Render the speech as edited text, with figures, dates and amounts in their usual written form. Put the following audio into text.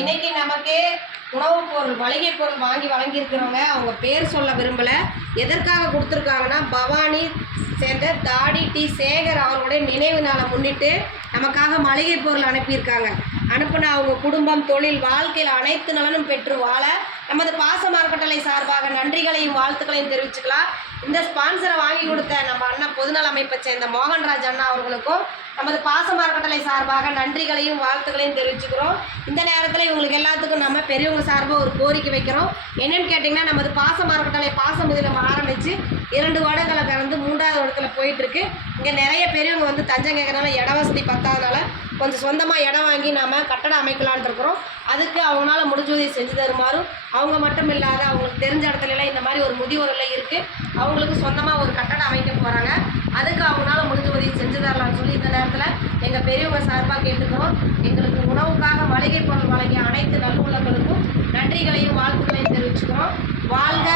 இன்னைக்கு நமக்கு உணவுப் பொருள் மளிகை பொருள் வழங்கியிருக்கிறவங்க அவங்க பேர் சொல்ல விரும்பலை. எதற்காக கொடுத்துருக்காங்கன்னா பவானி சேர்ந்த தாடி டி சேகர் அவர்களுடைய நினைவு நாளை முன்னிட்டு நமக்காக மளிகை பொருள் அனுப்பியிருக்காங்க. அனுப்பின அவங்க குடும்பம் தொழில் வாழ்க்கையில் அனைத்து நலனும் பெற்று வாழ நமது பாச அறக்கட்டளை சார்பாக நன்றிகளையும் வாழ்த்துக்களையும் தெரிவிச்சுக்கலாம். இந்த ஸ்பான்சரை வாங்கி கொடுத்த நம்ம அண்ணா பொதுநல அமைப்பை சேர்ந்த மோகன்ராஜ் அண்ணா அவர்களுக்கும் நமது பாச அறக்கட்டளை சார்பாக நன்றிகளையும் வாழ்த்துக்களையும் தெரிவிச்சுக்கிறோம். இந்த நேரத்தில் இவங்களுக்கு எல்லாத்துக்கும் நம்ம பெரியவங்க சார்பாக ஒரு கோரிக்கை வைக்கிறோம். என்னென்னு கேட்டிங்கன்னா, நமது பாச அறக்கட்டளை பாசமுதலம் ஆரம்பித்து 2 வருடங்களை கடந்து 3வது வருடத்தில் போயிட்டுருக்கு. இங்கே நிறைய பெரியவங்க வந்து தஞ்சம் கேட்குறதுனால இட வசதி பத்தாதனால கொஞ்சம் சொந்தமாக இடம் வாங்கி நாம் கட்டடம் அமைக்கலான் இருக்கிறோம். அதுக்கு அவங்களால முடிஞ்ச உதவி செஞ்சு தருமாறும், அவங்க மட்டும் இல்லாத அவங்களுக்கு தெரிஞ்ச இடத்துலலாம் இந்த மாதிரி ஒரு முதியோர் இல்லம் இருக்குது, அவங்களுக்கு சொந்தமாக ஒரு கட்டடம் அமைக்க போகிறாங்க, அதுக்கு அவங்களால முடிஞ்ச உதவி செஞ்சு தரலான்னு சொல்லி இந்த நேரத்தில் எங்கள் பெரியவங்க சார்பாக கேட்டுக்கிறோம். எங்களுக்கு உணவுக்காக மளிகை பொருள் வழங்கிய அனைத்து நல்லுள்ளங்களுக்கும் நன்றிகளையும் வாழ்த்துக்களையும் தெரிவிச்சுக்கிறோம். வாழ்க